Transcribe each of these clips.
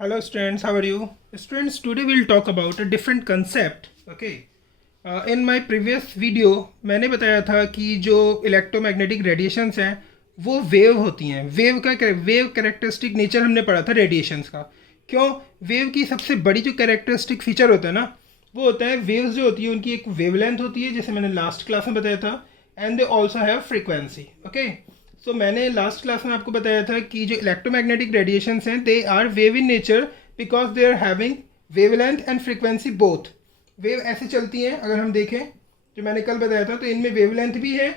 Hello students, how are you? Students, today we'll talk about a different concept. Okay. In my previous video मैंने बताया था कि जो electromagnetic radiations हैं वो वेव होती हैं. वेव कैरेक्टरिस्टिक नेचर हमने पढ़ा था रेडिएशंस का. क्यों? वेव की सबसे बड़ी जो कैरेक्टरिस्टिक फीचर होता है ना, वो होता है वेव्स जो होती है उनकी एक वेवलेंथ होती है, जैसे मैंने लास्ट क्लास में बताया था, and they also have frequency. Okay. So मैंने लास्ट क्लास में आपको बताया था कि जो इलेक्ट्रोमैग्नेटिक रेडिएशंस हैं they are wave in nature because they are having wavelength and frequency both. Wave ऐसे चलती हैं, अगर हम देखें जो मैंने कल बताया था, तो इनमें वेवलेंथ भी है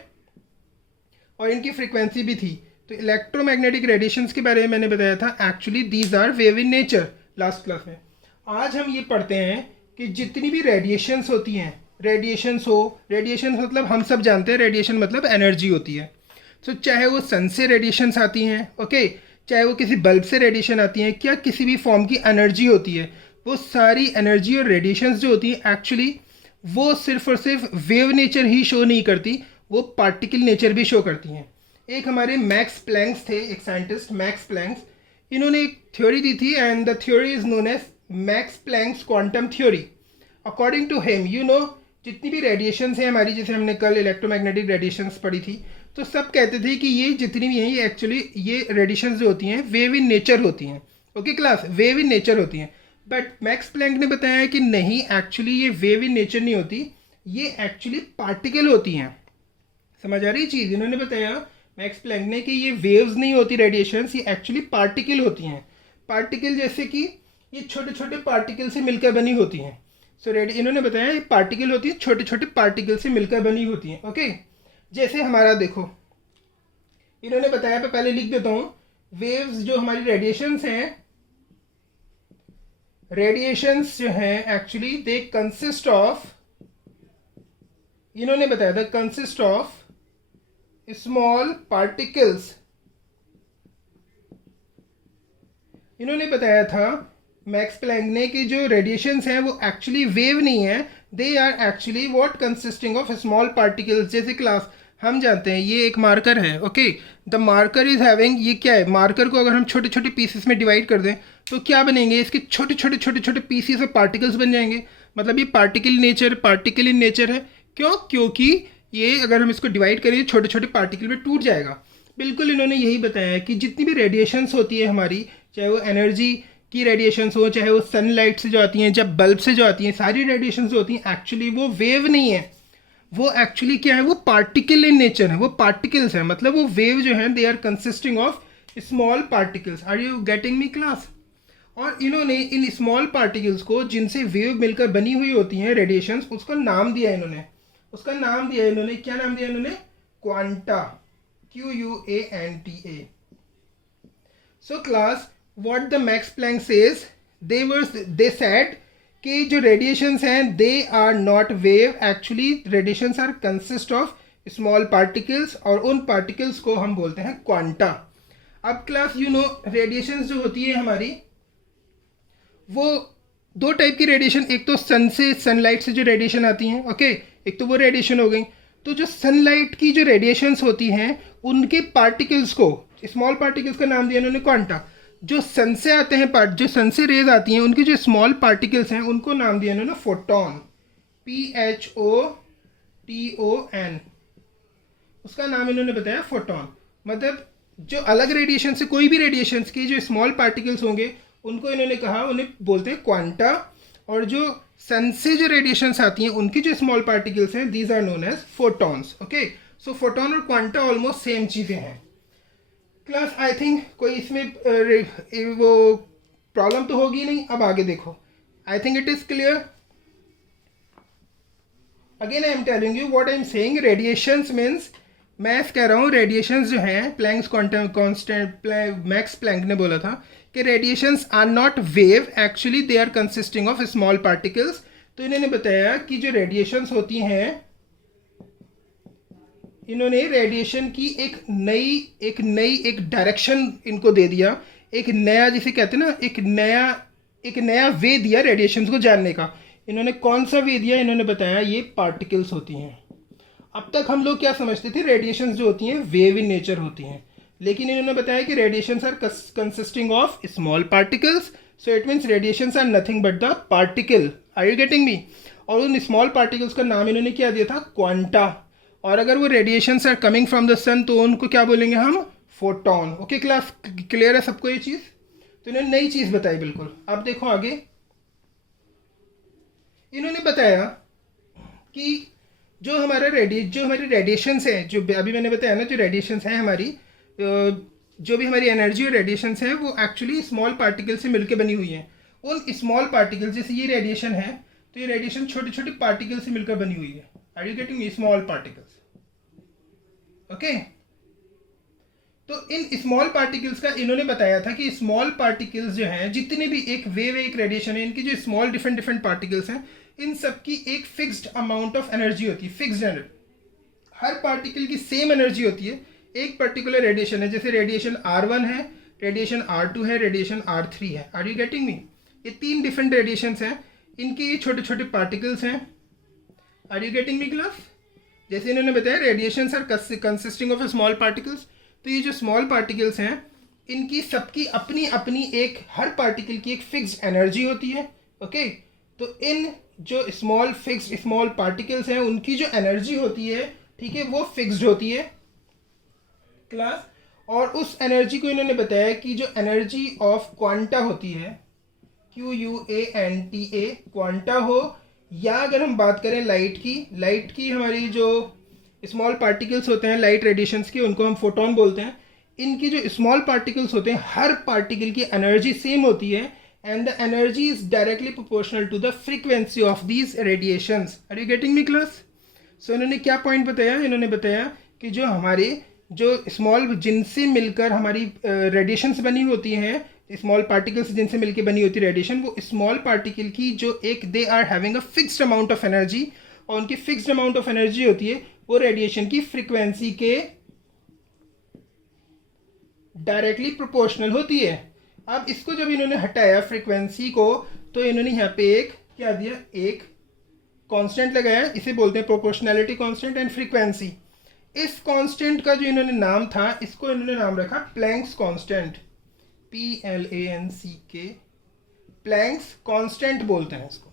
और इनकी फ्रीक्वेंसी भी थी. तो इलेक्ट्रोमैग्नेटिक रेडिएशंस के बारे में मैंने बताया था actually these are wave in nature last class में. आज हम ये पढ़ते हैं कि जितनी भी रेडिएशंस होती हैं, रेडिएशन मतलब हम सब जानते हैं रेडिएशन मतलब एनर्जी होती है. सो चाहे वो सन से रेडिएशंस आती हैं, ओके, चाहे वो किसी बल्ब से रेडिएशन आती हैं, क्या किसी भी फॉर्म की एनर्जी होती है, वो सारी एनर्जी और रेडिएशंस जो होती हैं एक्चुअली वो सिर्फ और सिर्फ वेव नेचर ही शो नहीं करती, वो पार्टिकल नेचर भी शो करती हैं. एक हमारे मैक्स प्लैंक्स थे, एक साइंटिस्ट मैक्स प्लैंक्स, इन्होंने एक थ्योरी दी थी and the theory is known as Max Planck's quantum theory. According to him, जितनी भी रेडिएशंस हैं हमारी, जैसे हमने कल इलेक्ट्रोमैग्नेटिक रेडिएशंस पढ़ी थी, तो सब कहते थे कि ये जितनी भी हैं ये एक्चुअली ये रेडिएशंस जो होती हैं वेव इन नेचर होती हैं. Okay class, wave in nature होती हैं. बट मैक्स प्लैंक ने बताया कि नहीं, एक्चुअली ये वेव इन नेचर नहीं होती, ये एक्चुअली पार्टिकल होती हैं. समझ आ रही चीज़? इन्होंने बताया मैक्स प्लैंक ने कि ये वेव्स नहीं होती रेडिएशंस, ये एक्चुअली पार्टिकल होती हैं. पार्टिकल जैसे कि ये छोटे छोटे पार्टिकल से मिलकर बनी होती हैं. सो इन्होंने बताया ये पार्टिकल होती है, छोटे छोटे पार्टिकल से मिलकर बनी होती हैं. ओके. जैसे हमारा देखो, इन्होंने बताया, मैं पहले लिख देता हूं, वेव्स जो हमारी रेडिएशंस हैं, रेडिएशंस जो हैं एक्चुअली दे कंसिस्ट ऑफ, इन्होंने बताया था कंसिस्ट ऑफ स्मॉल पार्टिकल्स. इन्होंने बताया था मैक्स प्लैंक ने कि जो रेडिएशंस हैं वो एक्चुअली वेव नहीं है, they are actually what consisting of small particles. जैसे क्लास हम जानते हैं ये एक मार्कर है. Okay. The marker is having, ये क्या है, मार्कर को अगर हम छोटे छोटे पीसेस में डिवाइड कर दें तो क्या बनेंगे, इसके छोटे छोटे छोटे छोटे पीसेस ऑफ पार्टिकल्स बन जाएंगे. मतलब ये पार्टिकल इन नेचर है. क्यों? क्योंकि ये अगर हम इसको डिवाइड करें छोटे छोटे पार्टिकल में टूट जाएगा. बिल्कुल इन्होंने यही बताया कि जितनी भी रेडिएशंस होती है हमारी, चाहे वो एनर्जी की रेडिएशंस हो, चाहे वो सनलाइट से जो आती हैं, जब बल्ब से जो आती हैं, सारी रेडिएशंस जो होती हैं एक्चुअली वो वेव नहीं है, वो एक्चुअली क्या है, वो पार्टिकल इन नेचर है, वो पार्टिकल्स है. मतलब वो वेव जो है they are consisting of small particles. Are you getting me class? और इन्होंने इन स्मॉल पार्टिकल्स को जिनसे वेव मिलकर बनी हुई होती हैं रेडिएशंस, उसका नाम दिया इन्होंने. क्या नाम दिया इन्होंने? Quanta. QUANTA. So class, what the Max Planck says, they said कि जो रेडिएशंस हैं they are not wave, actually radiations are consist of small particles, और उन पार्टिकल्स को हम बोलते हैं क्वांटा. अब क्लास रेडिएशंस जो होती है हमारी, वो दो टाइप की रेडिएशन, एक तो सनलाइट से जो रेडिएशन आती हैं, ओके, एक तो वो रेडिएशन हो गई. तो जो सनलाइट की जो रेडिएशंस होती हैं उनके पार्टिकल्स को, स्मॉल पार्टिकल्स का नाम दिया इन्होंने क्वांटा. जो सन से आते हैं, जो सन से रेज आती हैं, उनकी जो स्मॉल पार्टिकल्स हैं उनको नाम दिया इन्होंने फोटोन. PHOTON. उसका नाम इन्होंने बताया फोटोन. मतलब जो अलग रेडिएशन से, कोई भी रेडिएशन की जो स्मॉल पार्टिकल्स होंगे उनको इन्होंने कहा, उन्हें बोलते हैं क्वांटा. और जो सन से जो रेडिएशंस आती हैं उनकी जो स्मॉल पार्टिकल्स हैं these are known as photons. Okay. So photon और क्वांटा ऑलमोस्ट सेम चीज़ें हैं. क्लास आई थिंक कोई इसमें वो प्रॉब्लम तो होगी नहीं. अब आगे देखो, आई think it is clear. Again I am telling you what I am saying. Radiations means, मैं कह रहा हूँ रेडिएशंस जो हैं, प्लैंक्स कांस्टेंट मैक्स प्लैंक ने बोला था कि radiations are not wave, actually they are consisting of small particles. तो इन्होंने बताया कि जो रेडिएशंस होती हैं, इन्होंने रेडिएशन की एक डायरेक्शन इनको दे दिया, एक नया, जिसे कहते हैं ना, एक नया वे दिया रेडिएशंस को जानने का. इन्होंने कौन सा वे दिया? इन्होंने बताया ये पार्टिकल्स होती हैं. अब तक हम लोग क्या समझते थे, रेडिएशंस जो होती हैं वेव इन नेचर होती हैं, लेकिन इन्होंने बताया कि radiations are consisting of small particles. So it means radiations are nothing but the particle, are you getting me. और उन स्मॉल पार्टिकल्स का नाम इन्होंने क्या दिया था, क्वांटा। और अगर वो radiations are coming from the sun तो उनको क्या बोलेंगे हम, फोटोन। ओके क्लास, क्लियर है सबको ये चीज़। तो इन्होंने नई चीज़ बताई बिल्कुल। अब देखो आगे, इन्होंने बताया कि जो हमारी रेडिएशंस हैं, जो अभी मैंने बताया ना, जो रेडिएशंस हैं हमारी, जो भी हमारी एनर्जी और रेडिएशंस हैं वो एक्चुअली स्मॉल पार्टिकल से मिलकर बनी हुई हैं। उन स्मॉल पार्टिकल, जैसे ये रेडिएशन है तो ये रेडिएशन छोटे छोटे पार्टिकल से मिलकर बनी हुई है। Are you getting, small particles. Okay, तो इन स्मॉल पार्टिकल्स का इन्होंने बताया था कि स्मॉल पार्टिकल्स जो हैं, जितने भी एक वेव एक रेडिएशन है, इनकी जो स्मॉल डिफरेंट डिफरेंट पार्टिकल्स हैं, इन सबकी एक फिक्स्ड अमाउंट ऑफ एनर्जी होती है, फिक्स्ड एनर्जी। हर पार्टिकल की सेम एनर्जी होती है एक पर्टिकुलर रेडिएशन है। जैसे रेडिएशन R1 है, रेडिएशन R2 है, रेडिएशन R3 है। आर यू गेटिंग मी, ये 3 डिफरेंट रेडिएशंस हैं, इनके ये छोटे छोटे पार्टिकल्स हैं। Are you getting me class. जैसे इन्होंने बताया radiations are consisting of small particles, तो ये जो स्मॉल पार्टिकल्स हैं इनकी सबकी अपनी अपनी एक, हर पार्टिकल की एक फिक्स्ड एनर्जी होती है। ओके, तो इन जो स्मॉल पार्टिकल्स हैं उनकी जो एनर्जी होती है, ठीक है, वो फिक्स्ड होती है क्लास। और उस एनर्जी को इन्होंने बताया कि जो एनर्जी ऑफ क्वांटा होती है, QUANTA, क्वांटा हो, या अगर हम बात करें लाइट की हमारी जो स्मॉल पार्टिकल्स होते हैं लाइट रेडिएशंस के, उनको हम फोटोन बोलते हैं। इनकी जो स्मॉल पार्टिकल्स होते हैं, हर पार्टिकल की एनर्जी सेम होती है, and the energy is directly proportional to the frequency of these radiations. Are you getting me class. So इन्होंने क्या पॉइंट बताया, इन्होंने बताया कि जो हमारे जो स्मॉल, जिनसे मिलकर हमारी रेडिएशंस बनी होती हैं, स्मॉल पार्टिकल्स जिनसे मिलकर बनी होती है रेडिएशन, वो स्मॉल पार्टिकल की जो एक, they are having a fixed amount of energy, और उनकी फिक्स्ड अमाउंट ऑफ एनर्जी होती है वो रेडिएशन की फ्रीक्वेंसी के डायरेक्टली प्रोपोर्शनल होती है। अब इसको जब इन्होंने हटाया फ्रीक्वेंसी को, तो इन्होंने यहाँ पे एक क्या दिया, एक कांस्टेंट लगाया, इसे बोलते हैं प्रोपोर्शनैलिटी कांस्टेंट एंड फ्रीक्वेंसी। इस कांस्टेंट का जो इन्होंने नाम था, इसको इन्होंने नाम रखा Planck's constant, PLANCK, Planck's constant बोलते हैं इसको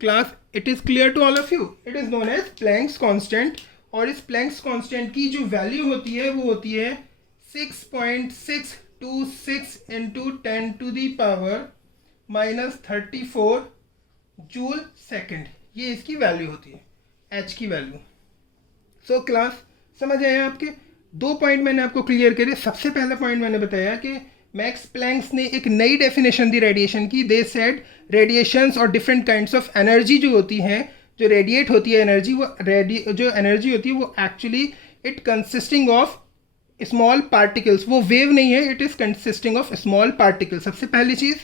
class. It is clear to all of you, it is known as Planck's constant. और इस प्लैंक्स कांस्टेंट की जो वैल्यू होती है वो होती है 6.626 इंटू 10⁻⁻34 जूल सेकेंड, ये इसकी वैल्यू होती है, एच की वैल्यू। सो क्लास समझ आए आपके। 2 पॉइंट मैंने आपको क्लियर करे। सबसे पहला पॉइंट मैंने बताया कि मैक्स प्लैंक्स ने एक नई डेफिनेशन दी रेडिएशन की। दे सेड रेडिएशंस और डिफरेंट काइंड्स ऑफ एनर्जी जो होती हैं, जो रेडिएट होती है एनर्जी, वो जो एनर्जी होती है वो actually it consisting of small particles, वो वेव नहीं है, it is consisting of small particle, सबसे पहली चीज़।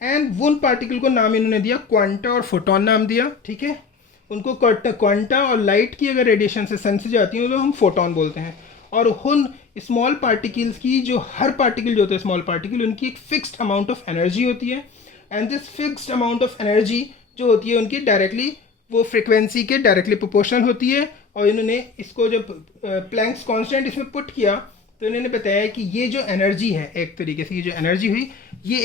एंड उन पार्टिकल को नाम इन्होंने दिया क्वांटा और फोटोन नाम दिया, ठीक है। उनको क्वांटा, और लाइट की अगर रेडिएशन से सन से जाती है तो हम फोटोन बोलते हैं। और उन स्मॉल पार्टिकल्स की, जो हर पार्टिकल जो होता है स्मॉल पार्टिकल, उनकी एक फिक्स्ड अमाउंट ऑफ एनर्जी होती है, and this fixed amount of energy जो होती है उनकी डायरेक्टली, वो फ्रिक्वेंसी के डायरेक्टली प्रोपोर्शनल होती है। और इन्होंने इसको जब प्लैंक्स कांस्टेंट इसमें पुट किया तो इन्होंने बताया कि ये जो एनर्जी है, एक तरीके से ये जो एनर्जी हुई, ये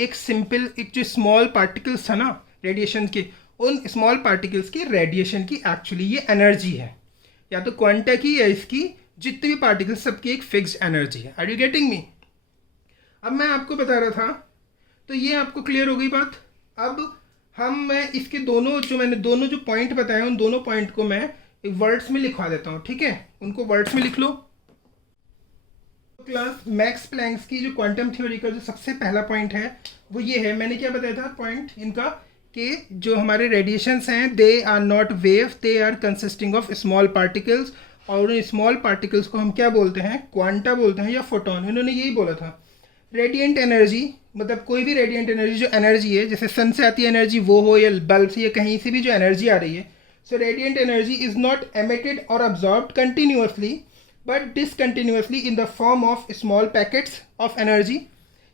एक सिंपल एक जो स्मॉल पार्टिकल्स था ना रेडिएशन के, उन स्मॉल पार्टिकल्स की रेडिएशन की एक्चुअली ये एनर्जी है, या तो क्वांटा की या इसकी जितने भी पार्टिकल्स, सबकी एक फिक्स्ड एनर्जी है। Are you getting me. अब मैं आपको बता रहा था, तो ये आपको क्लियर हो गई बात। अब मैं इसके मैंने दोनों जो पॉइंट बताए, उन दोनों पॉइंट को मैं वर्ड्स में लिखवा देता हूँ, ठीक है। उनको वर्ड्स में लिख लो। क्लास मैक्स प्लैंक्स की जो क्वांटम थ्योरी का जो सबसे पहला पॉइंट है वो ये है, मैंने क्या बताया था पॉइंट इनका, कि जो हमारे रेडिएशंस हैं they are not wave, they are consisting of small particles. और उन स्मॉल पार्टिकल्स को हम क्या बोलते हैं, क्वांटा बोलते हैं या फोटोन। इन्होंने यही बोला था। रेडिएंट एनर्जी मतलब कोई भी रेडिएंट एनर्जी, जो एनर्जी है, जैसे सन से आती है एनर्जी वो हो, या बल्ब से या कहीं से भी जो एनर्जी आ रही है, so radiant energy is not emitted or absorbed continuously but discontinuously in the form of small packets of energy.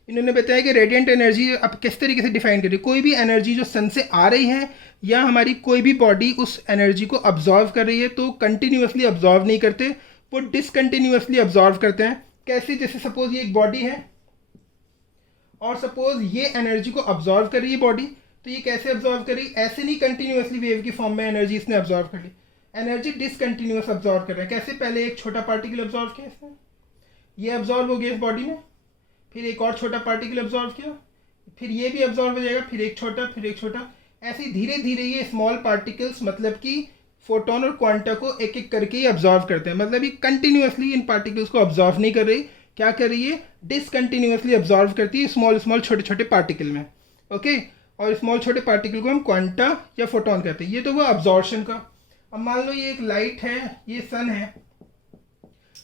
इन्होंने बताया कि रेडिएंट एनर्जी अब किस तरीके से डिफाइन करें, कोई भी एनर्जी जो सन से आ रही है या हमारी कोई भी बॉडी उस एनर्जी को अब्जॉर्व कर रही है, तो कंटिन्यूअसली अब्जॉर्व नहीं करते, वो डिसकंटिन्यूअसली अब्जॉर्व करते हैं। कैसे, जैसे सपोज ये एक बॉडी है, और सपोज ये एनर्जी को अब्जॉर्व कर रही है बॉडी, तो ये कैसे अब्जॉर्व कर रही है? ऐसे नहीं कंटिन्यूसली वेव की फॉर्म में एनर्जी इसने अब्जॉर्व कर ली, एनर्जी डिसकंटिन्यूस अब्जॉर्व कर रहा है। कैसे? पहले एक छोटा पार्टिकल अब्जॉर्व किया इसने, ये अब्जॉर्व हो गया इस बॉडी में, फिर एक और छोटा पार्टिकल अब्जॉर्व किया, फिर ये भी अब्जॉर्व हो जाएगा, फिर एक छोटा, फिर एक छोटा, ऐसे धीरे धीरे ये स्मॉल पार्टिकल्स मतलब कि फोटोन और क्वांटा को एक एक करके ही अब्जॉर्व करते हैं। मतलब ये कंटिन्यूसली इन पार्टिकल्स को अब्जॉर्व नहीं कर रही, क्या कर रही है? डिसकंटिन्यूसली अब्जॉर्व करती है स्मॉल स्मॉल छोटे छोटे पार्टिकल में। ओके, और स्मॉल छोटे पार्टिकल को हम क्वांटा या फोटोन कहते हैं। ये तो वो अब्जॉर्प्शन का। अब मान लो ये एक लाइट है, ये सन है,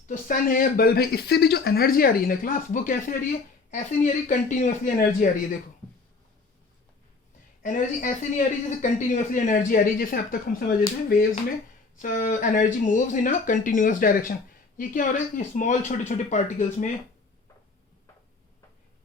तो सन है, बल्ब है, इससे भी जो एनर्जी आ रही है ना क्लास, वो कैसे आ रही है? ऐसे नहीं आ रही, कंटिन्यूसली एनर्जी आ रही है। देखो एनर्जी ऐसे नहीं आ रही जैसे कंटिन्यूसली एनर्जी आ रही है, जैसे अब तक हम समझ रहे थे वेव्स में energy moves in a continuous direction. ये क्या हो रहा है? ये स्मॉल छोटे छोटे पार्टिकल्स में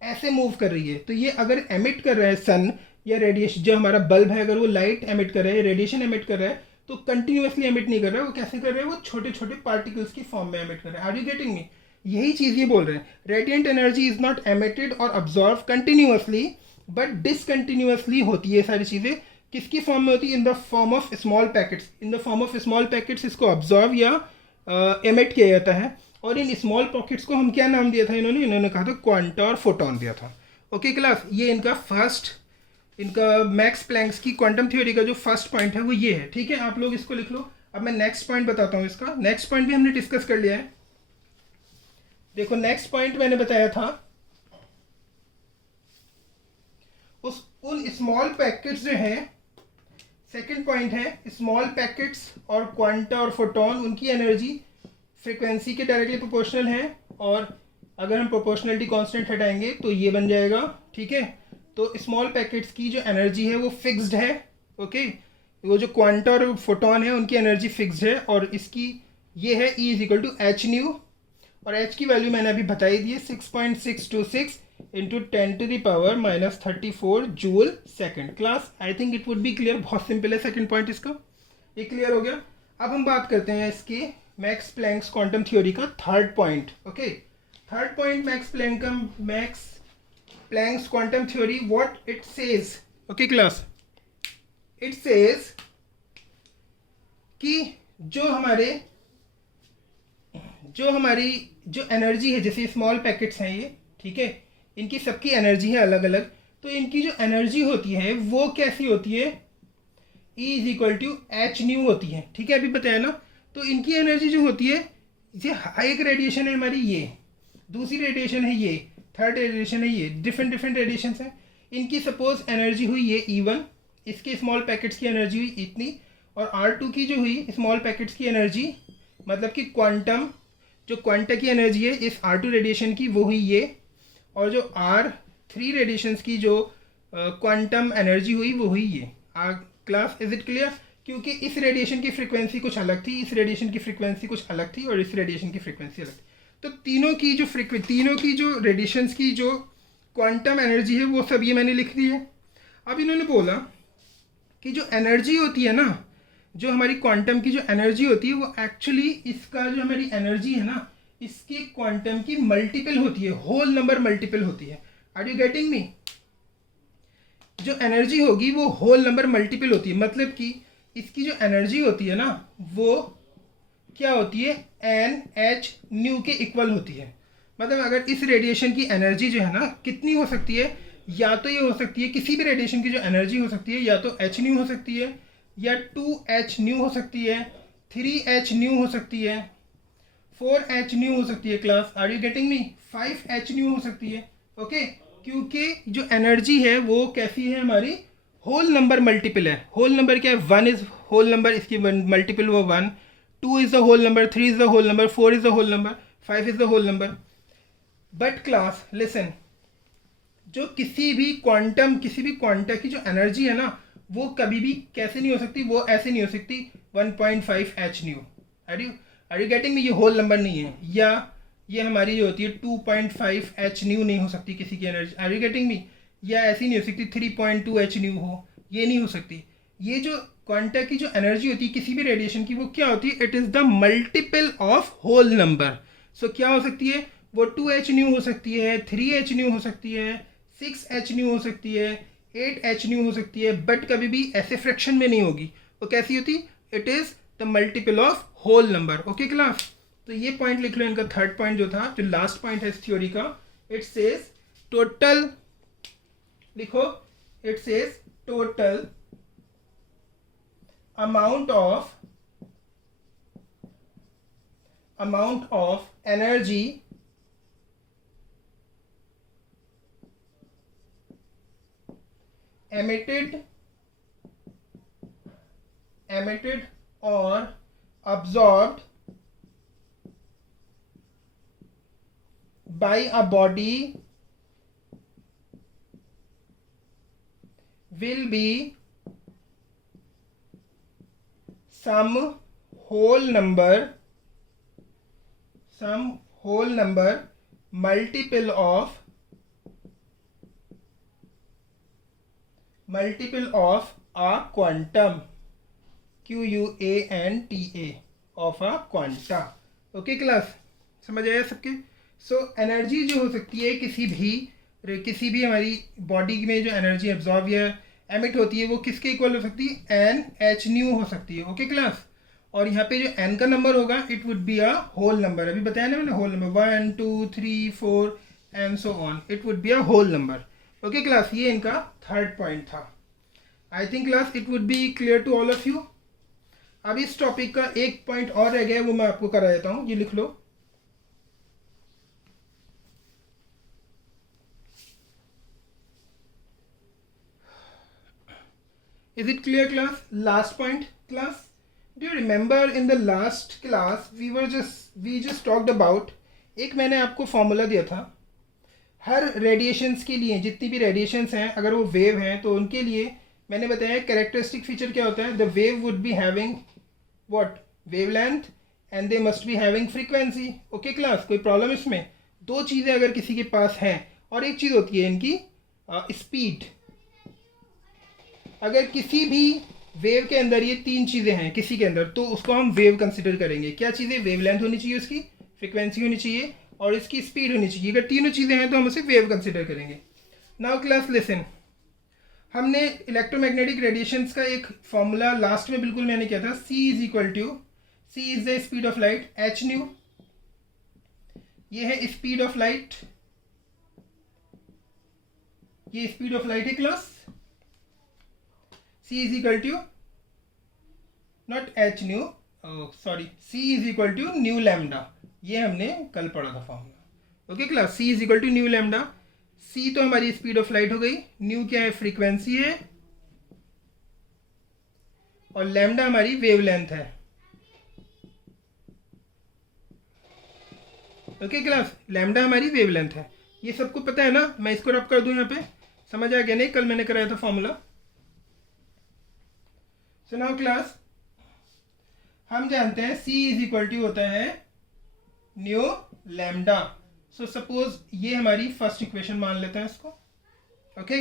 ऐसे मूव कर रही है। तो ये अगर एमिट कर रहा है सन या रेडिएशन, जो हमारा बल्ब है अगर वो लाइट एमिट कर रहा है, रेडिएशन एमिट कर रहा है, तो कंटिन्यूसली एमिट नहीं कर रहा है, वो कैसे कर रहा है? वो छोटे छोटे पार्टिकल्स की फॉर्म में एमिट कर रहा है। Are you getting me? यही चीज़ ये बोल रहे हैं, radiant energy is not emitted और अब्जॉर्व कंटिन्यूसली बट डिसकंटिन्यूसली होती है। सारी चीज़ें किसकी फॉर्म में होती है? In the form of small packets. In the form of small packets इसको अब्जॉर्व या एमिट किया जाता है। और इन स्मॉल पॉकेट्स को हम क्या नाम दिया था? इन्होंने कहा था क्वांटा और फोटोन दिया था। ओके क्लास, ये इनका मैक्स प्लैंक्स की क्वांटम थ्योरी का जो फर्स्ट पॉइंट है वो ये है। ठीक है, आप लोग इसको लिख लो। अब मैं नेक्स्ट पॉइंट बताता हूँ इसका। नेक्स्ट पॉइंट भी हमने डिस्कस कर लिया है। देखो नेक्स्ट पॉइंट मैंने बताया था उन स्मॉल पैकेट्स जो है, सेकंड पॉइंट है स्मॉल पैकेट्स और क्वांटा और फोटोन, उनकी एनर्जी फ्रीक्वेंसी के डायरेक्टली प्रोपोर्शनल है। और अगर हम प्रोपोर्शनलिटी कांस्टेंट हटाएंगे तो ये बन जाएगा। ठीक है, तो स्मॉल पैकेट्स की जो एनर्जी है वो फिक्स्ड है। ओके, वो जो क्वांटा और फोटोन है उनकी एनर्जी फिक्स्ड है, और इसकी ये है E is equal to H nu, और एच की वैल्यू मैंने अभी बताई दी है 6.626 into 10⁻⁻34 joule second. Class I think it would be clear. बहुत सिंपल है सेकेंड पॉइंट इसका, ये क्लियर हो गया। अब हम बात करते हैं इसके मैक्स प्लैंक्स क्वांटम थ्योरी का third point. Okay, third point Max Planck's quantum theory, what it says. Okay class, it says कि जो हमारी जो एनर्जी है, जैसे स्मॉल पैकेट्स हैं ये, ठीक है, इनकी सबकी एनर्जी है अलग अलग। तो इनकी जो एनर्जी होती है वो कैसी होती है? E is equal to H nu होती है। ठीक है, अभी बताया ना। तो इनकी एनर्जी जो होती है, ये एक रेडिएशन है हमारी, ये दूसरी रेडिएशन है, ये थर्ड रेडिएशन है, ये डिफरेंट रेडिएशन है। इनकी सपोज एनर्जी हुई ये E1, इसके स्मॉल पैकेट्स की एनर्जी हुई इतनी, और R2 की जो हुई स्मॉल पैकेट्स की एनर्जी, मतलब कि क्वांटम जो क्वांटा की एनर्जी है इस R2 रेडिएशन की, वो हुई ये, और जो R3 रेडिएशंस की जो क्वांटम एनर्जी हुई वो हुई ये। Class is it clear? क्योंकि इस रेडिएशन की फ्रीक्वेंसी कुछ अलग थी, इस रेडिएशन की फ्रीक्वेंसी कुछ अलग थी, और इस रेडिएशन की फ्रीक्वेंसी अलग थी। तो तीनों की जो रेडिएशंस की जो क्वांटम एनर्जी है वो सब ये मैंने लिख दी है। अब इन्होंने बोला कि जो एनर्जी होती है ना, जो हमारी क्वांटम की जो एनर्जी होती है वो एक्चुअली इसका जो हमारी एनर्जी है ना, इसके क्वांटम की मल्टीपल होती है, होल नंबर मल्टीपल होती है। Are you getting me? जो एनर्जी होगी वो होल नंबर मल्टीपल होती है। मतलब कि इसकी जो एनर्जी होती है ना वो क्या होती है? NH न्यू के इक्वल होती है। मतलब अगर इस रेडिएशन की एनर्जी जो है ना कितनी हो सकती है, या तो ये हो सकती है, किसी भी रेडिएशन की जो एनर्जी हो सकती है या तो H न्यू हो सकती है, या 2H न्यू हो सकती है, 3H न्यू हो सकती है, 4H न्यू हो सकती है। Class are you getting me? 5H nu हो सकती है। ओके, क्योंकि जो एनर्जी है वो कैसी है हमारी? होल नंबर मल्टीपल है। होल नंबर क्या है? 1 इज होल नंबर, इसकी मल्टीपल वो 1, 2 is the whole number, 3 is the whole number, 4 is the whole number, 5 is the whole number. But class listen, जो किसी भी क्वांटा की जो एनर्जी है ना वो कभी भी कैसे नहीं हो सकती? वो ऐसे नहीं हो सकती 1.5H nu. Are you getting me? ये होल नंबर नहीं है। या ये हमारी जो होती है 2.5H न्यू नहीं हो सकती किसी की energy. Are you getting me? या ऐसी नहीं हो सकती 3.2H न्यू हो, ये नहीं हो सकती। ये जो क्वांटा की जो एनर्जी होती है किसी भी रेडिएशन की, वो क्या होती है? It is the multiple of whole number. So क्या हो सकती है? वो 2H न्यू हो सकती है, 3H न्यू हो सकती है, 6h न्यू हो सकती है, 8h न्यू हो सकती है, बट कभी भी ऐसे फ्रैक्शन में नहीं होगी। वो कैसी होती? It is the multiple of whole number. Okay class, तो ये पॉइंट लिख लो। इनका थर्ड पॉइंट जो था, जो लास्ट पॉइंट है इस थ्योरी का, इट सेज टोटल, लिखो, it says total amount of energy emitted or absorbed by a body will be some whole number multiple of a quantum, QUANTA, of a quanta। Okay class, समझ आया सबके? So energy जो हो सकती है किसी भी हमारी बॉडी में जो एनर्जी एब्जॉर्ब या एमिट होती है, वो किसके इक्वल हो सकती है? एन एच न्यू हो सकती है। ओके क्लास, और यहाँ पे जो एन का नंबर होगा, it would be a whole number. अभी बताया ना मैंने, whole number 1 2 3 4 and so on, it would be a whole number. Okay class, ये इनका थर्ड पॉइंट था। I think class it would be clear to all of you. अब इस topic का एक पॉइंट और रह गया, वो मैं आपको करा देता हूँ, ये लिख लो। Is it clear class? Last point class. Do you remember in the last class we just talked about, एक मैंने आपको फॉर्मूला दिया था, हर रेडिएशंस के लिए, जितनी भी रेडिएशंस हैं, अगर वो वेव हैं तो उनके लिए मैंने बताया कैरेक्टरिस्टिक फीचर क्या होता है? The wave would be having what? Wavelength, and they must be having frequency. Okay class, कोई प्रॉब्लम इसमें? दो चीज़ें अगर किसी के पास हैं, और एक चीज़ होती है इनकी स्पीड। अगर किसी भी वेव के अंदर ये तीन चीज़ें हैं किसी के अंदर, तो उसको हम वेव कंसिडर करेंगे। क्या चीज़ें? वेवलेंथ होनी चाहिए, उसकी फ्रीक्वेंसी होनी चाहिए, और इसकी स्पीड होनी चाहिए। अगर तीनों चीज़ें हैं तो हम उसे वेव कंसिडर करेंगे। नाउ क्लास लिसन, हमने इलेक्ट्रोमैग्नेटिक रेडिएशंस का एक फॉर्मूला लास्ट में बिल्कुल मैंने किया था, C is equal to, C is the speed of light, h nu, ये है स्पीड ऑफ लाइट, ये स्पीड ऑफ लाइट है class. C is equal to, not h nu, sorry, C is equal to nu lambda, ये हमने कल पढ़ा था formula. Okay class, C is equal to nu lambda. C तो हमारी speed of light हो गई, न्यू क्या है? फ्रीक्वेंसी है, और लैम्डा हमारी वेवलेंथ है। ओके क्लास, लैम्डा हमारी वेवलेंथ है। ये सबको पता है ना? मैं इसको रब कर दूं यहाँ पे, समझ आ गया नहीं? कल मैंने कराया था फॉर्मूला। सो नाउ क्लास, हम जानते हैं C इज इक्वल टू होता है न्यू लैम्डा। सो सपोज ये हमारी फर्स्ट इक्वेशन मान लेते हैं इसको। ओके,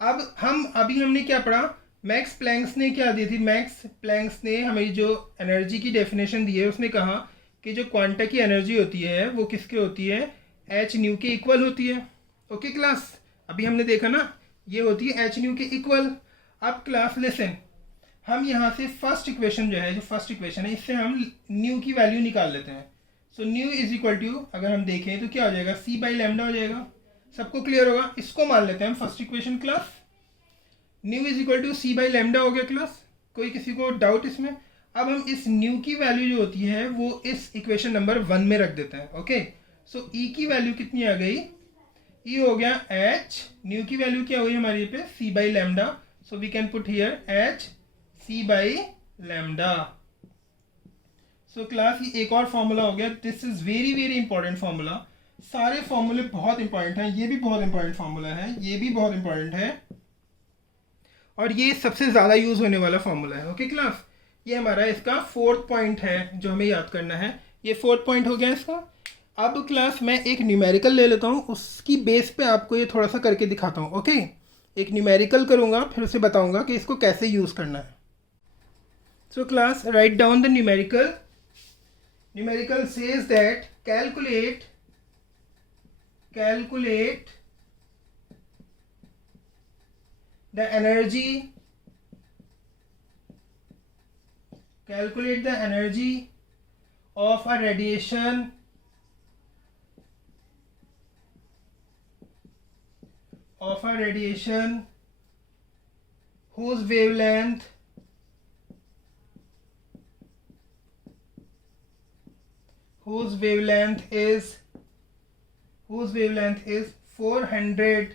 अब हमने क्या पढ़ा? मैक्स प्लैंक्स ने क्या दी थी? मैक्स प्लैंक्स ने हमारी जो एनर्जी की डेफिनेशन दी है, उसने कहा कि जो क्वांटा की एनर्जी होती है वो किसके होती है? एच न्यू के इक्वल होती है। ओके क्लास, अभी हमने देखा ना, ये होती है एच न्यू के इक्वल। अब क्लास लिसन, हम यहाँ से फर्स्ट इक्वेशन जो है, जो फर्स्ट इक्वेशन है, इससे हम न्यू की वैल्यू निकाल लेते हैं। So nu is equal to, अगर हम देखें तो क्या हो जाएगा? C बाई लैम्डा हो जाएगा। सबको क्लियर होगा? इसको मान लेते हैं हम first equation class. Nu is equal to C by lambda हो गया क्लास। कोई किसी को डाउट इसमें? अब हम इस न्यू की वैल्यू जो होती है वो इस इक्वेशन नंबर 1 में रख देते हैं। ओके, सो E की वैल्यू कितनी आ गई? E हो गया H, न्यू की वैल्यू क्या हुई हमारी पे? C by lambda. So we can put here H C by lambda. So class, ये एक और फॉर्मूला हो गया। This is very very important formula. सारे फॉर्मूले बहुत इंपॉर्टेंट हैं, ये भी बहुत इंपॉर्टेंट फॉर्मूला है, ये भी बहुत इंपॉर्टेंट है, और ये सबसे ज़्यादा यूज़ होने वाला फॉर्मूला है। ओके क्लास, ये हमारा इसका फोर्थ पॉइंट है जो हमें याद करना है। ये फोर्थ पॉइंट हो गया इसका। अब क्लास मैं एक न्यूमेरिकल ले लेता हूँ, उसकी बेस पे आपको ये थोड़ा सा करके दिखाता हूँ। ओके, एक न्यूमेरिकल करूँगा, फिर उसे बताऊँगा कि इसको कैसे यूज़ करना है। So class, write down the numerical. Numerical says that calculate the energy, calculate the energy of a radiation whose wavelength is 400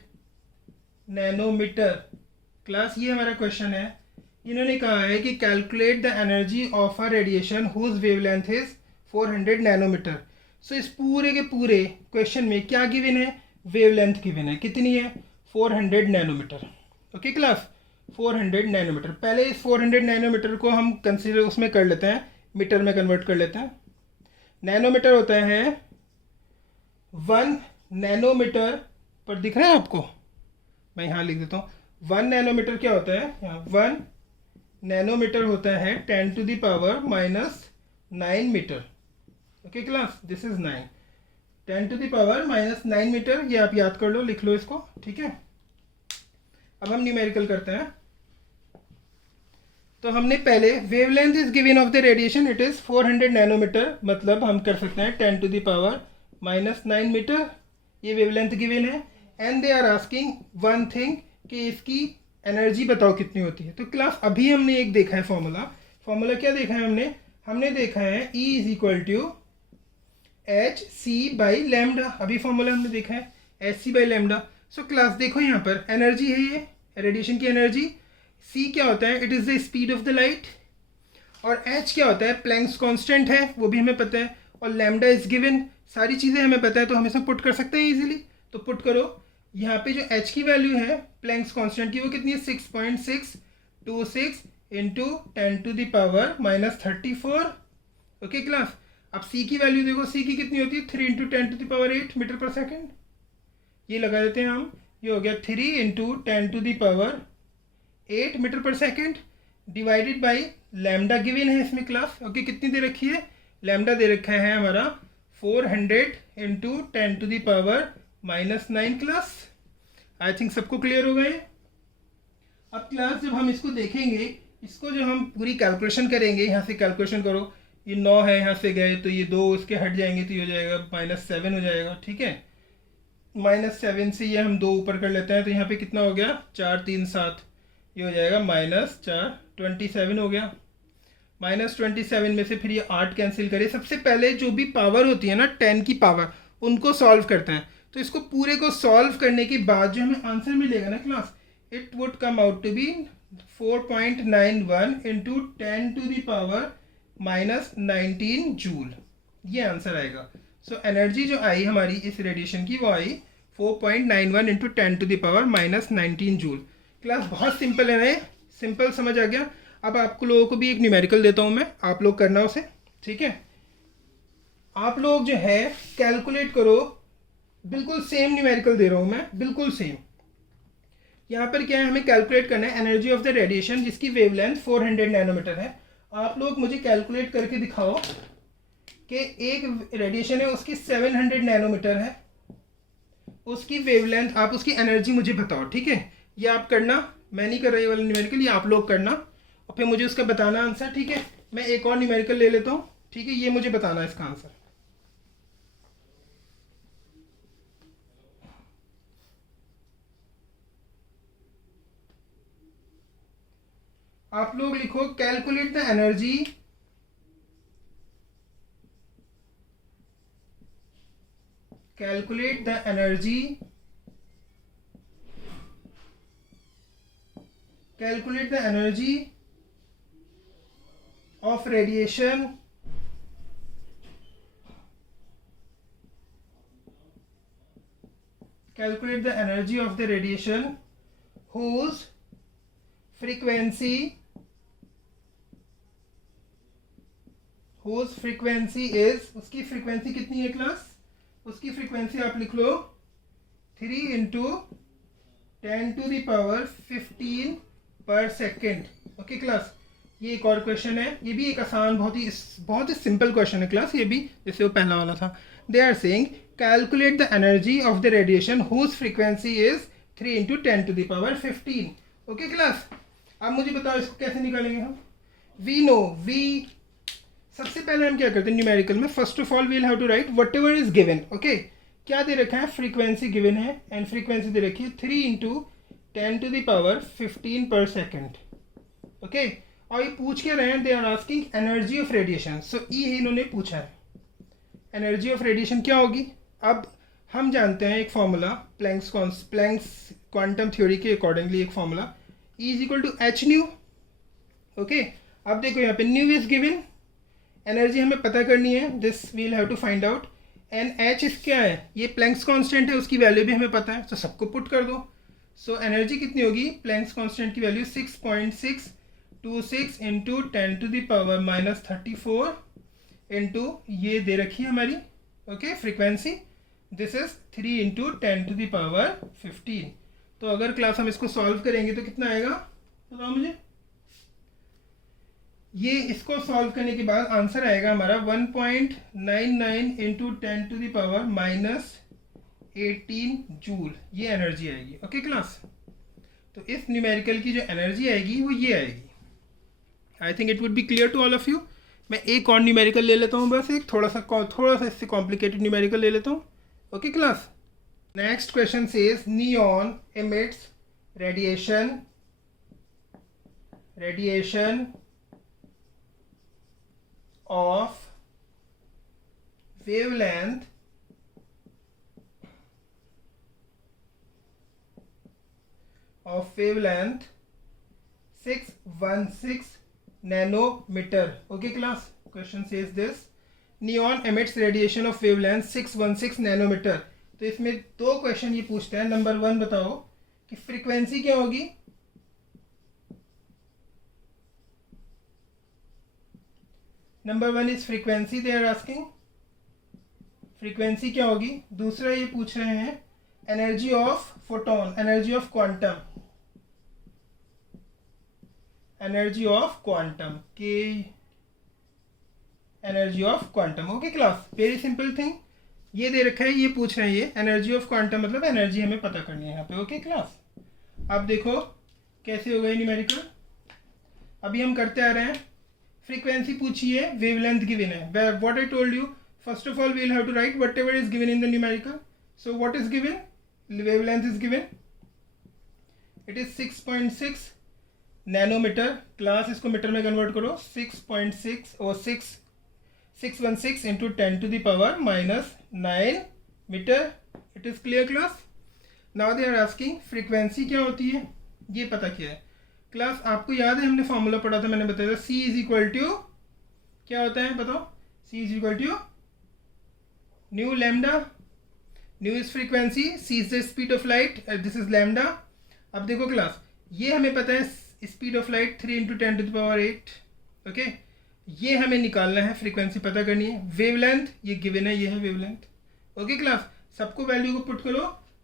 nanometre. Class ये हमारा क्वेश्चन है। इन्होंने कहा है कि calculate the energy of a radiation whose wavelength is 400 nanometre. So इस पूरे के पूरे क्वेश्चन में क्या गिवन है? वेवलेंथ गिवन है। कितनी है? 400 नैनोमीटर। Okay class, 400 nanometre. पहले इस 400 नैनोमीटर को हम कंसीडर उसमें कर लेते हैं, मीटर में कन्वर्ट कर लेते हैं। नैनोमीटर होता है 1 नैनोमीटर पर, दिख रहा है आपको? मैं यहाँ लिख देता हूँ। 1 नैनोमीटर क्या होता है? यहाँ 1 नैनोमीटर होता है 10 to the power -9 metre. Okay class, this is 9, 10 to the power -9 metre. ये आप याद कर लो, लिख लो इसको, ठीक है। अब हम न्यूमेरिकल करते हैं। तो हमने पहले wavelength is given of the radiation, it is 400 nanometre, मतलब हम कर सकते हैं 10 to the power -9 मीटर। ये वेवलेंथ गिवन है। And they are asking one thing कि इसकी एनर्जी बताओ कितनी होती है। तो क्लास अभी हमने एक देखा है फॉर्मूला क्या देखा है? हमने देखा है E = hc/λ। अभी फॉर्मूला हमने देखा है hc/λ। सो क्लास देखो यहाँ पर एनर्जी है, ये रेडिएशन की एनर्जी। c क्या होता है? It is the speed of the light. और h क्या होता है? प्लैंक्स कांस्टेंट है, वो भी हमें पता है। और लैम्डा इज गिवन, सारी चीज़ें हमें पता है, तो हम इसमें पुट कर सकते हैं इजीली। तो पुट करो। यहाँ पे जो h की वैल्यू है प्लैंक्स कांस्टेंट की, वो कितनी है? 6.626 into 10 to the power -34। Okay class, अब c की वैल्यू देखो, c की कितनी होती है? 3 into 10 to the power 8 metre per second. ये लगा देते हैं हम, ये हो गया 3 into 10 to the power 8 metre per second divided by lambda given है इसमें क्लास। ओके, कितनी दे रखी है? लैम्डा दे रखा है हमारा 400 into 10 to the power -9 class. I think सबको क्लियर हो गए। अब क्लास जब हम इसको देखेंगे, इसको जब हम पूरी कैलकुलेशन करेंगे, यहाँ से कैलकुलेशन करो, ये 9 है, यहाँ से गए तो ये 2 उसके हट जाएंगे, तो ये हो जाएगा -7 हो जाएगा, ठीक है। -7 से ये हम 2 ऊपर कर लेते हैं, तो यहाँ पे कितना हो गया? 4 3 7, ये हो जाएगा -4 27 हो गया। -27 में से फिर ये 8 कैंसिल करें। सबसे पहले जो भी पावर होती है ना 10 की पावर, उनको सॉल्व करते हैं। तो इसको पूरे को सॉल्व करने के बाद जो हमें आंसर मिलेगा ना class, it would come out to be 4.91 into 10 to the power -19 joule. ये आंसर आएगा। सो एनर्जी जो आई हमारी इस रेडिएशन की, वो आई 4.91 into 10 to the power -19 joule. Class बहुत सिंपल है, सिंपल समझ आ गया। अब आपको लोगों को भी एक न्यूमेरिकल देता हूँ मैं, आप लोग करना उसे, ठीक है। आप लोग जो है कैलकुलेट करो, बिल्कुल सेम न्यूमेरिकल दे रहा हूँ मैं, बिल्कुल सेम। यहाँ पर क्या है, हमें कैलकुलेट करना है एनर्जी ऑफ द रेडिएशन जिसकी वेवलेंथ 400 नैनोमीटर है। आप लोग मुझे कैलकुलेट करके दिखाओ कि एक रेडिएशन है उसकी 700 नैनोमीटर है, उसकी वेवलेंथ, आप उसकी एनर्जी मुझे बताओ, ठीक है। ये आप करना, मैं नहीं कर रही वाला न्यूमेरिकल, ये आप लोग करना और फिर मुझे उसका बताना आंसर, ठीक है। मैं एक और न्यूमेरिकल ले लेता हूँ, ठीक है, ये मुझे बताना है इसका आंसर। आप लोग लिखो calculate the energy calculate the energy of radiation whose frequency is, उसकी फ्रीक्वेंसी कितनी है क्लास? उसकी फ्रीक्वेंसी आप लिख लो 3 इंटू 10 to the power 15 पर सेकेंड। ओके क्लास, ये एक और क्वेश्चन है, ये भी एक आसान, बहुत ही सिंपल क्वेश्चन है क्लास, ये भी जैसे वो पहला वाला था। They are saying calculate the energy of the radiation whose frequency is 3 into 10 to the power 15। Okay class, अब मुझे बताओ इसको कैसे निकालेंगे हम। वी नो, वी सबसे पहले हम क्या करते हैं न्यूमेरिकल में, first of all we will have to write whatever is given. Okay, क्या दे रखा है, फ्रीक्वेंसी गिवन है, एंड फ्रीक्वेंसी दे रखी है 3 इंटू 10⁻15 पर सेकेंड। ओके, और ये पूछ के रहे हैं, they are asking energy of radiation. So ये इन्होंने पूछा है एनर्जी ऑफ रेडिएशन क्या होगी। अब हम जानते हैं एक फॉर्मूला, प्लैंक्स क्वांटम थ्योरी के अकॉर्डिंगली एक formula, E is equal to H nu. Okay, अब देखो यहाँ पे न्यू इज गिवन, एनर्जी हमें पता करनी है, this will have to find out, and h is क्या है, ये प्लैंक्स कांस्टेंट है, उसकी वैल्यू भी हमें पता है, तो सबको पुट कर दो। सो एनर्जी कितनी होगी, प्लैंक्स कांस्टेंट की वैल्यू 6.626 इंटू 10⁻−34 इंटू ये दे रखी है हमारी, okay, frequency, this is 3 into 10⁻15। तो अगर क्लास हम इसको सॉल्व करेंगे तो कितना आएगा बताओ मुझे। ये इसको सॉल्व करने के बाद आंसर आएगा हमारा 1.99 इंटू 10⁻18 जूल, ये एनर्जी आएगी। ओके क्लास, तो इस न्यूमेरिकल की जो एनर्जी आएगी वो ये आएगी। I think it would be clear to all of you. मैं एक और न्यूमेरिकल ले लेता हूँ, बस एक थोड़ा सा इससे कॉम्प्लिकेटेड न्यूमेरिकल ले लेता हूँ। Okay class, next question says neon emits radiation of wavelength 616 nanometer. Okay class, question says this, neon emits radiation of wavelength 616 nanometer. तो इसमें दो क्वेश्चन ये पूछता है। नंबर 1 बताओ कि फ्रीक्वेंसी क्या होगी, number 1 is frequency, they are asking frequency क्या होगी। दूसरा ये पूछ रहे हैं energy of photon, energy of quantum के energy of quantum. Okay class, very simple thing, ये दे रखा है, ये पूछ रहे हैं ये एनर्जी ऑफ क्वांटम, मतलब एनर्जी हमें पता करनी है यहाँ पे। ओके क्लास, अब देखो कैसे हो गई न्यूमेरिकल। अभी हम करते आ रहे हैं, फ्रीक्वेंसी पूछी है, वेवलेंथ गिवन है, what I told you, first of all we will have to write whatever is given in the numerical. So what is given, wavelength is given, it is 6.6 nanometre. Class इसको metre में convert करो, 6.6 और 616 into 10⁻⁹ metre. It is clear class. Now they are asking frequency क्या होती है, ये पता क्या है क्लास। आपको याद है हमने फॉर्मूला पढ़ा था, मैंने बताया था C इज इक्वल टू क्या होता है बताओ, C is equal to nu lambda, nu is frequency, C is the speed of light, this is lambda. अब देखो क्लास, ये हमें पता है speed of light 3 into 10⁸। Okay, ये हमें निकालना है, फ्रीक्वेंसी पता करनी है। वेवलेंथ ये गिवन है, ये है वेवलेंथ। ओके क्लास, सबको वैल्यू को पुट करो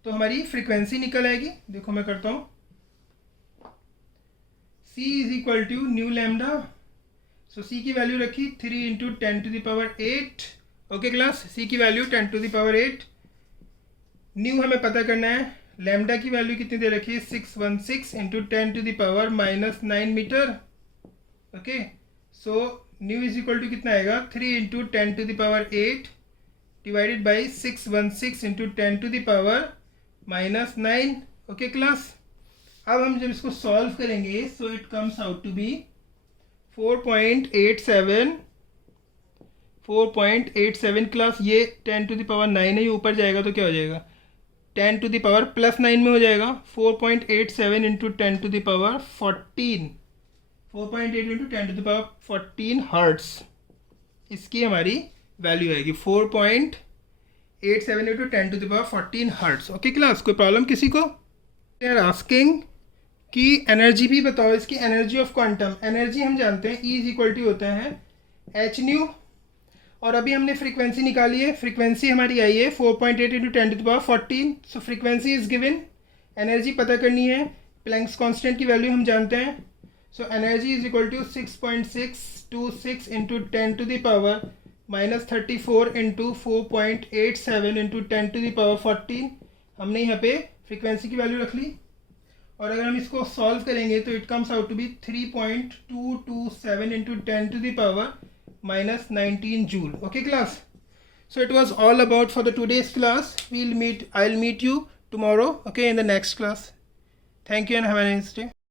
तो हमारी फ्रीक्वेंसी निकल आएगी। देखो मैं करता हूँ, C is equal to nu lambda, so C की वैल्यू रखी 3 इंटू 10⁸। ओके क्लास, C की वैल्यू 10⁸। न्यू हमें पता करना है, लैम्डा की वैल्यू कितनी दे रखी है 616 into 10⁻⁹ metre. Okay, so nu is equal to कितना आएगा 3 into 10⁸ divided by 616 into 10⁻⁹। Okay class, अब हम जब इसको सॉल्व करेंगे so it comes out to be 4.87 class. ये 10⁹ है, ये ऊपर जाएगा तो क्या हो जाएगा 10⁻+9 में हो जाएगा। 4.87 इंटू 10⁻14, 4.8 इंटू 10⁻14 हर्ट्स, इसकी हमारी वैल्यू आएगी 4.87 इंटू 10⁻14 हर्ट्स। ओके क्लास, कोई प्रॉब्लम किसी को। दे आर आस्किंग कि एनर्जी भी बताओ इसकी, एनर्जी ऑफ क्वांटम। एनर्जी हम जानते हैं E इज इक्वल टू होता है एच न्यू, और अभी हमने फ्रीक्वेंसी निकाली है, फ्रीक्वेंसी हमारी आई है 4.8 into 10⁻14। So frequency is given, energy पता करनी है, प्लैंक्स कांस्टेंट की वैल्यू हम जानते हैं। So energy is equal to 6.626 into 10⁻⁻34 into 4.87 into 10⁻14। हमने यहाँ पे फ्रीक्वेंसी की वैल्यू रख ली, और अगर हम इसको सॉल्व करेंगे तो it comes out to be 3.227 into 10⁻⁻19 joule. Okay class, so it was all about for the today's class. I'll meet you tomorrow, okay, in the next class. Thank you and have a nice day.